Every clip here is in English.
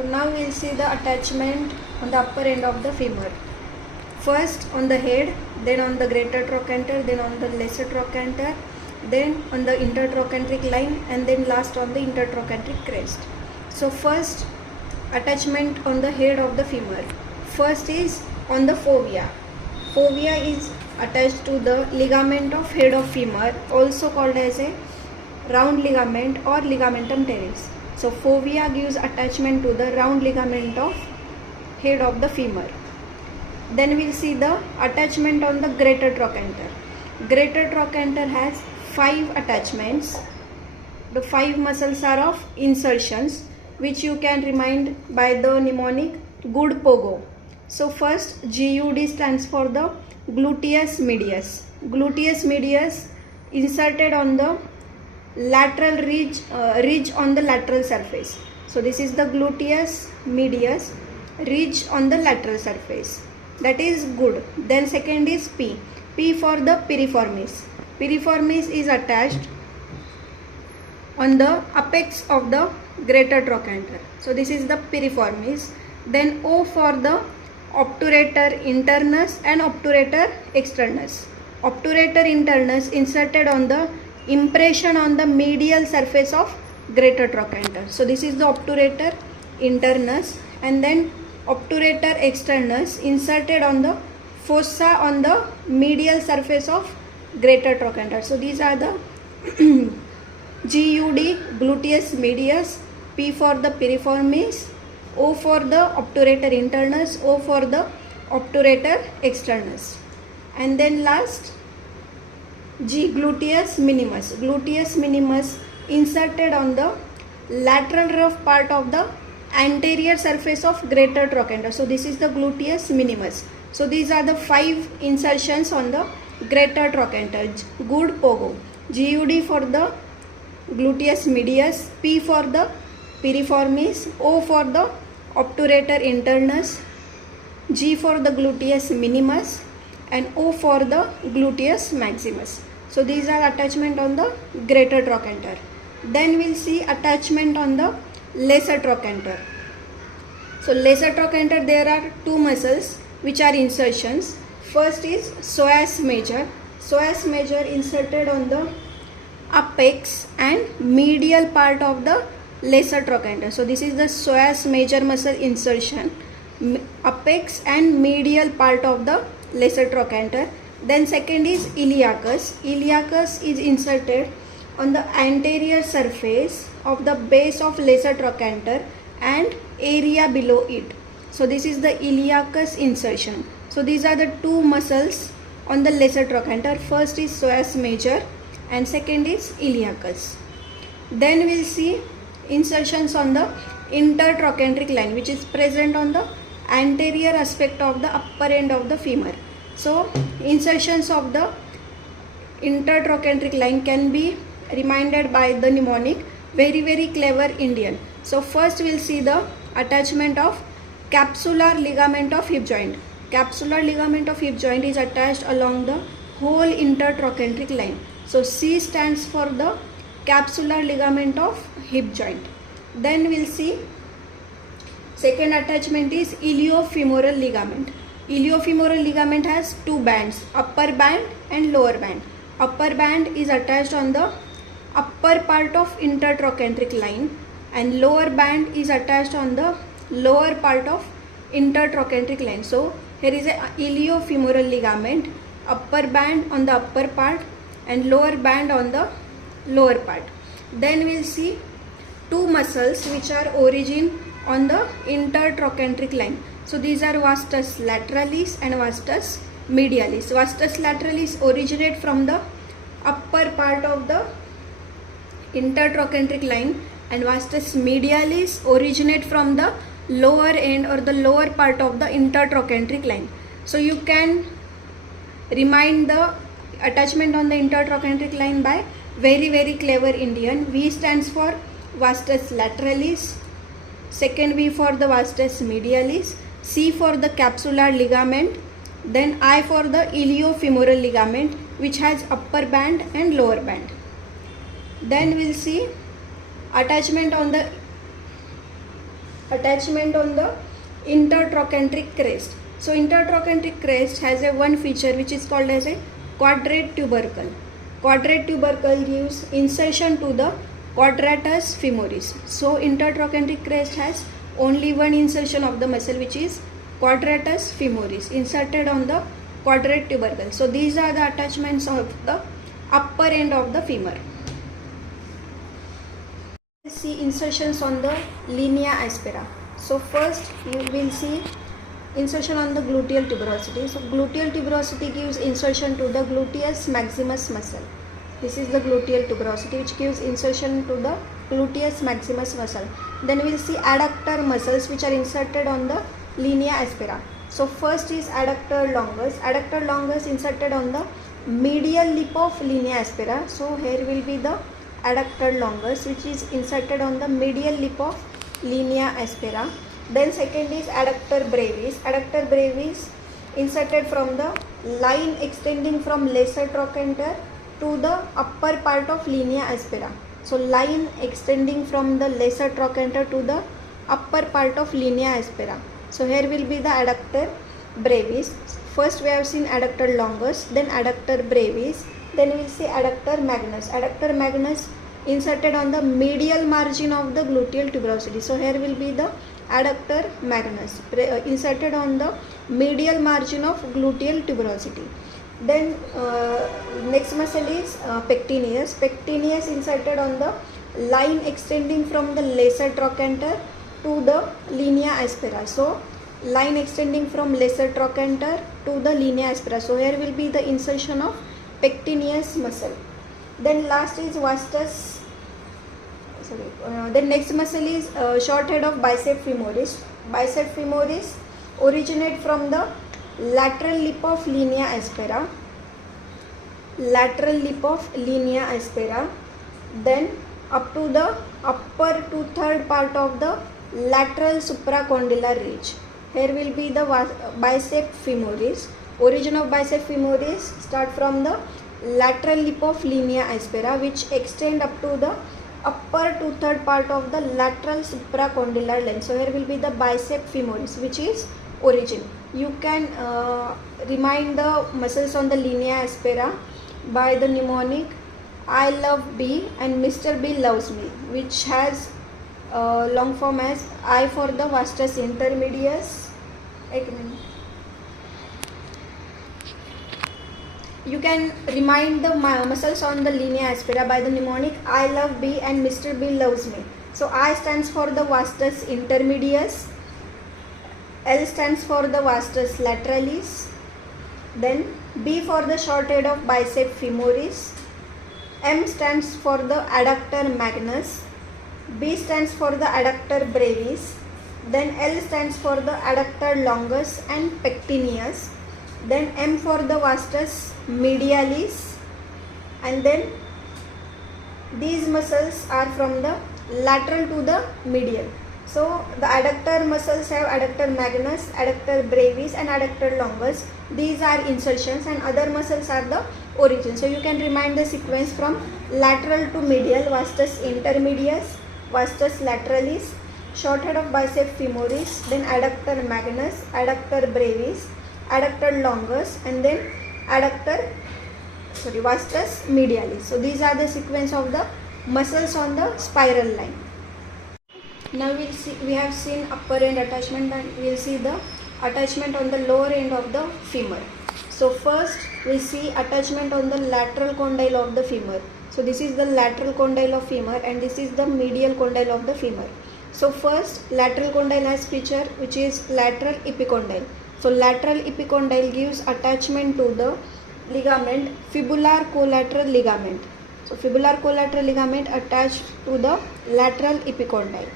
So now we will see the attachment on the upper end of the femur. First on the head, then on the greater trochanter, then on the lesser trochanter, then on the intertrochanteric line, and then last on the intertrochanteric crest. So first attachment on the head of the femur. First is on the fovea. Fovea is attached to the ligament of head of femur, also called as a round ligament or ligamentum teres. So fovea gives attachment to the round ligament of head of the femur. Then we'll see the attachment on the greater trochanter. Greater trochanter has 5 attachments. The 5 muscles are of insertions, which you can remind by the mnemonic good pogo. So first GUD stands for the gluteus medius. Gluteus medius inserted on the lateral ridge on the lateral surface. So this is the gluteus medius, ridge on the lateral surface. That is good. Then second is P. P for the piriformis. Piriformis is attached on the apex of the greater trochanter. So this is the piriformis. Then O for the obturator internus and obturator externus. Obturator internus inserted on the impression on the medial surface of greater trochanter. So this is the obturator internus, and then obturator externus inserted on the fossa on the medial surface of greater trochanter. So these are the GUD, gluteus medius, P for the piriformis, O for the obturator internus, O for the obturator externus. And then last G, gluteus minimus. Gluteus minimus inserted on the lateral rough part of the anterior surface of greater trochanter. So this is the gluteus minimus. So these are the 5 insertions on the greater trochanter. Good pogo. GUD for the gluteus medius, P for the piriformis, O for the obturator internus, G for the gluteus minimus, and O for the gluteus maximus. So these are attachment on the greater trochanter. Then we'll see attachment on the lesser trochanter. So lesser trochanter, there are 2 muscles which are insertions. First is psoas major. Psoas major inserted on the apex and medial part of the lesser trochanter. So this is the psoas major muscle insertion, apex and medial part of the lesser trochanter. Then second is iliacus. Iliacus is inserted on the anterior surface of the base of lesser trochanter and area below it. So this is the iliacus insertion. So these are the 2 muscles on the lesser trochanter. First is psoas major and second is iliacus. Then we'll see insertions on the intertrochanteric line, which is present on the anterior aspect of the upper end of the femur. So insertions of the intertrochanteric line can be reminded by the mnemonic very clever Indian. So first we'll see the attachment of capsular ligament of hip joint. Capsular ligament of hip joint is attached along the whole intertrochanteric line. So C stands for the capsular ligament of hip joint. Then we'll see second attachment is iliofemoral ligament. Iliofemoral ligament has 2 bands, upper band and lower band. Upper band is attached on the upper part of intertrochanteric line, and lower band is attached on the lower part of intertrochanteric line. So here is a iliofemoral ligament, upper band on the upper part and lower band on the lower part. Then we'll see 2 muscles which are origin on the intertrochanteric line. So these are vastus lateralis and vastus medialis. Vastus lateralis originate from the upper part of the intertrochanteric line, and vastus medialis originate from the lower end or the lower part of the intertrochanteric line. So you can remind the attachment on the intertrochanteric line by very clever Indian. V stands for vastus lateralis, second V for the vastus medialis, C for the capsular ligament, then I for the iliofemoral ligament, which has upper band and lower band. Then we'll see attachment on the attachment on the intertrochanteric crest. So intertrochanteric crest has a one feature which is called as a quadrate tubercle. Quadrate tubercle gives insertion to the quadratus femoris. So intertrochanteric crest has only one insertion of the muscle, which is quadratus femoris, inserted on the quadrate tubercle. So these are the attachments of the upper end of the femur. See insertions on the linea aspera. So first you will see insertion on the gluteal tuberosity. So gluteal tuberosity gives insertion to the gluteus maximus muscle. This is the gluteal tuberosity which gives insertion to the gluteus maximus muscle. Then we will see adductor muscles which are inserted on the linea aspera. So first is adductor longus. Adductor longus inserted on the medial lip of linea aspera. So here will be the adductor longus which is inserted on the medial lip of linea aspera. Then second is adductor brevis. Adductor brevis inserted from the line extending from lesser trochanter to the upper part of linea aspera. So line extending from the lesser trochanter to the upper part of linea aspera. So here will be the adductor brevis. First we have seen adductor longus, then adductor brevis, then we will see adductor magnus. Adductor magnus inserted on the medial margin of the gluteal tuberosity. So here will be the adductor magnus inserted on the medial margin of gluteal tuberosity. Then next muscle is pectineus. Pectineus inserted on the line extending from the lesser trochanter to the linea aspera. So line extending from lesser trochanter to the linea aspera. So here will be the insertion of pectineus muscle. Then last is vastus. Then next muscle is short head of bicep femoris. Bicep femoris originate from the lateral lip of linea aspera. Lateral lip of linea aspera. Then up to the upper 2/3 part of the lateral supracondylar ridge. Here will be the bicep femoris. Origin of bicep femoris start from the lateral lip of linea aspera which extend up to the upper 2/3 part of the lateral supracondylar line. So here will be the bicep femoris which is origin. You can remind the muscles on the linea aspera by the mnemonic I love B and Mr. B loves me, which has long form as I for the vastus intermedius. You can remind the muscles on the linea aspera by the mnemonic I love B and Mr. B loves me. So I stands for the vastus intermedius, L stands for the vastus lateralis, then B for the short head of bicep femoris, M stands for the adductor magnus, B stands for the adductor brevis, then L stands for the adductor longus and pectineus, then M for the vastus medialis, and then these muscles are from the lateral to the medial. So the adductor muscles have adductor magnus, adductor brevis and adductor longus. These are insertions and other muscles are the origin. So you can remind the sequence from lateral to medial: vastus intermedius, vastus lateralis, short head of bicep femoris, then adductor magnus, adductor brevis, adductor longus, and then vastus medialis. So these are the sequence of the muscles on the spiral line. Now we have seen upper end attachment, and we will see the attachment on the lower end of the femur. So first we see attachment on the lateral condyle of the femur. So this is the lateral condyle of femur and this is the medial condyle of the femur. So first lateral condyle has feature which is lateral epicondyle. So lateral epicondyle gives attachment to the ligament fibular collateral ligament. So fibular collateral ligament attached to the lateral epicondyle.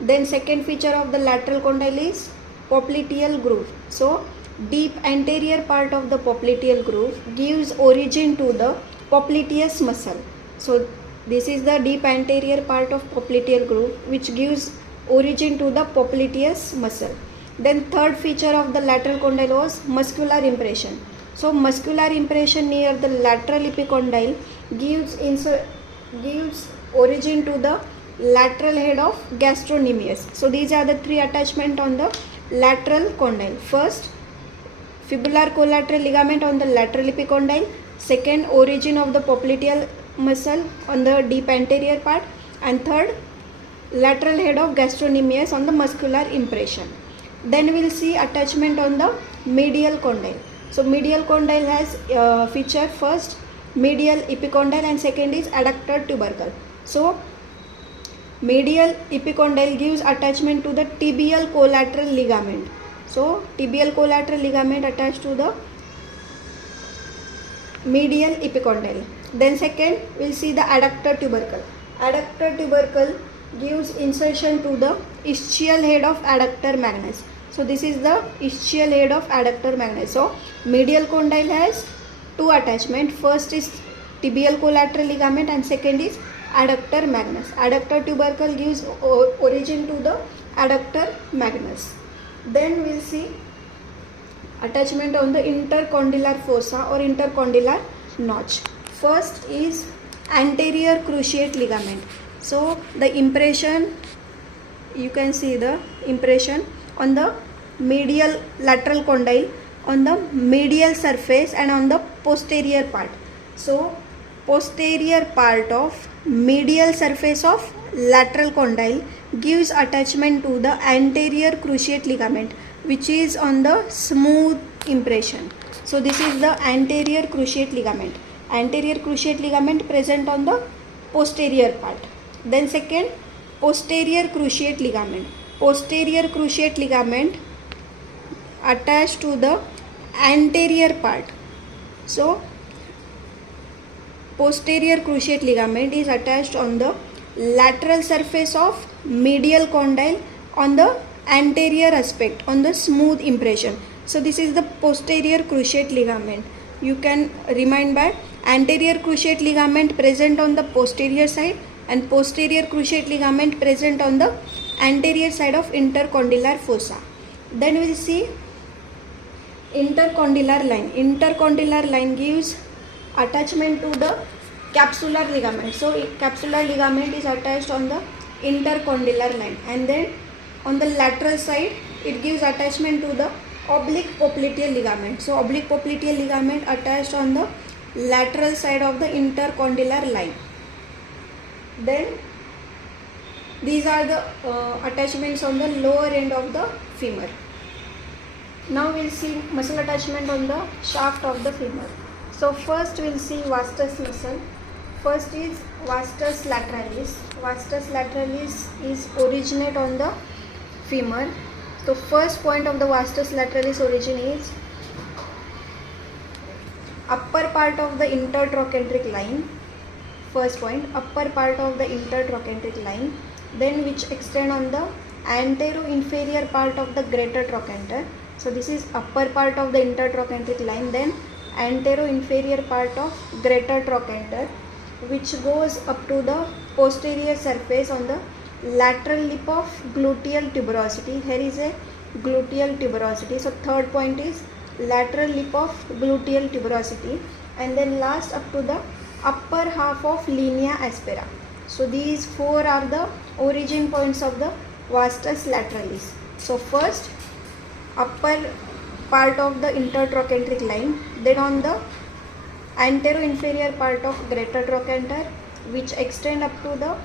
Then second feature of the lateral condyle is popliteal groove. So deep anterior part of the popliteal groove gives origin to the popliteus muscle. So this is the deep anterior part of popliteal groove which gives origin to the popliteus muscle. Then third feature of the lateral condyle was muscular impression. So muscular impression near the lateral epicondyle gives origin to the lateral head of gastrocnemius. So these are the three attachment on the lateral condyle. First, fibular collateral ligament on the lateral epicondyle. Second, origin of the popliteal muscle on the deep anterior part. And third, lateral head of gastrocnemius on the muscular impression. Then we will see attachment on the medial condyle. So medial condyle has feature first medial epicondyle and second is adductor tubercle. So medial epicondyle gives attachment to the tibial collateral ligament. So tibial collateral ligament attached to the medial epicondyle. Then second we'll see the adductor tubercle. Adductor tubercle gives insertion to the ischial head of adductor magnus. So this is the ischial head of adductor magnus. So medial condyle has two attachment. First is tibial collateral ligament and second is adductor magnus. Adductor tubercle gives origin to the adductor magnus. Then we'll see attachment on the intercondylar fossa or intercondylar notch. First is anterior cruciate ligament. So the impression, you can see the impression on the medial lateral condyle on the medial surface and on the posterior part. So posterior part of medial surface of lateral condyle gives attachment to the anterior cruciate ligament, which is on the smooth impression. So this is the anterior cruciate ligament. Anterior cruciate ligament present on the posterior part. Then second, posterior cruciate ligament. Posterior cruciate ligament attached to the anterior part. So posterior cruciate ligament is attached on the lateral surface of medial condyle on the anterior aspect, on the smooth impression. So this is the posterior cruciate ligament. You can remind by anterior cruciate ligament present on the posterior side and posterior cruciate ligament present on the anterior side of intercondylar fossa. Then we will see intercondylar line. Intercondylar line gives attachment to the capsular ligament. So capsular ligament is attached on the intercondylar line, and then on the lateral side it gives attachment to the oblique popliteal ligament. So oblique popliteal ligament attached on the lateral side of the intercondylar line. Then these are the attachments on the lower end of the femur. Now we'll see muscle attachment on the shaft of the femur. So first we'll see vastus muscle. First is vastus lateralis. Vastus lateralis is originate on the femur. So first point of the vastus lateralis origin is upper part of the intertrochanteric line. First point, upper part of the intertrochanteric line, then which extend on the antero-inferior part of the greater trochanter. So this is upper part of the intertrochanteric line, then antero-inferior part of greater trochanter, which goes up to the posterior surface on the lateral lip of gluteal tuberosity. Here is a gluteal tuberosity. So third point is lateral lip of gluteal tuberosity, and then last up to the upper half of linea aspera. So these four are the origin points of the vastus lateralis. So first upper part of the intertrochanteric line, then on the antero-inferior part of greater trochanter, which extend up to the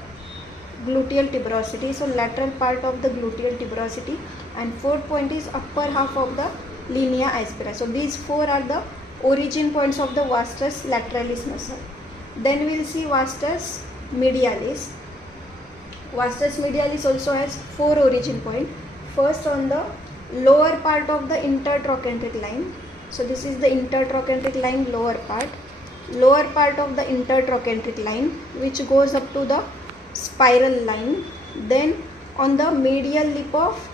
gluteal tuberosity. So lateral part of the gluteal tuberosity, and fourth point is upper half of the linea aspera. So these four are the origin points of the vastus lateralis muscle. Then we will see vastus medialis. Vastus medialis also has four origin points. First on the lower part of the intertrochanteric line. So this is the intertrochanteric line lower part. Lower part of the intertrochanteric line, which goes up to the spiral line. Then on the medial lip of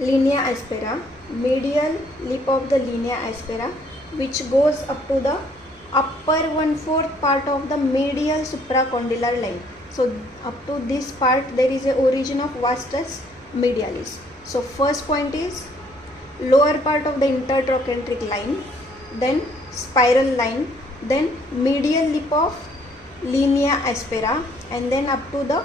linea aspera. Medial lip of the linea aspera, which goes up to the upper 1/4 part of the medial supracondylar line. So up to this part there is a origin of vastus medialis. So first point is lower part of the intertrochanteric line, then spiral line, then medial lip of linea aspera, and then up to the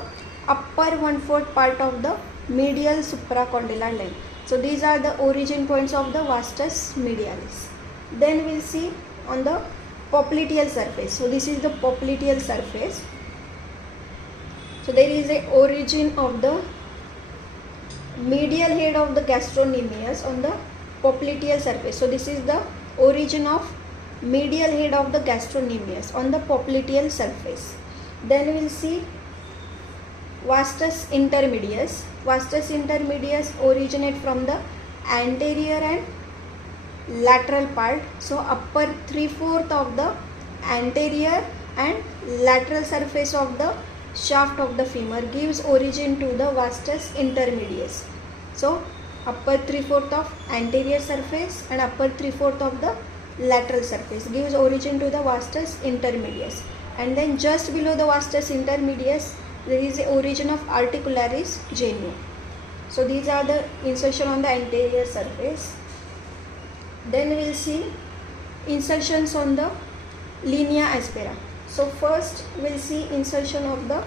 upper 1/4 part of the medial supracondylar line. So these are the origin points of the vastus medialis. Then we'll see on the popliteal surface. So this is the popliteal surface. So there is a origin of the medial head of the gastrocnemius on the popliteal surface. So this is the origin of medial head of the gastrocnemius on the popliteal surface. Then we will see vastus intermedius. Vastus intermedius originate from the anterior and lateral part. So upper 3/4 of the anterior and lateral surface of the shaft of the femur gives origin to the vastus intermedius. So upper 3/4 of anterior surface and upper 3/4 of the lateral surface gives origin to the vastus intermedius. And then just below the vastus intermedius there is the origin of articularis genu. So these are the insertion on the anterior surface. Then we will see insertions on the linea aspera. So first we will see insertion of the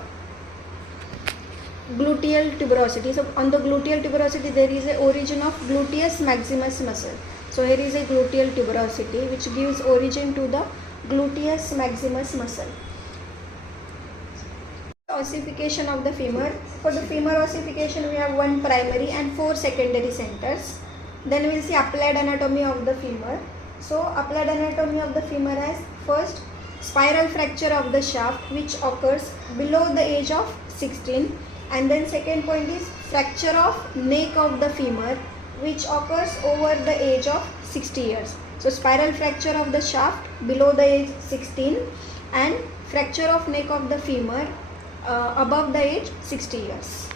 gluteal tuberosity. So on the gluteal tuberosity there is a origin of gluteus maximus muscle. So here is a gluteal tuberosity which gives origin to the gluteus maximus muscle. Ossification of the femur. For the femur ossification we have one primary and four secondary centers. Then we will see applied anatomy of the femur. So applied anatomy of the femur has first spiral fracture of the shaft which occurs below the age of 16, and then second point is fracture of neck of the femur which occurs over the age of 60 years. So spiral fracture of the shaft below the age 16 and fracture of neck of the femur above the age 60 years.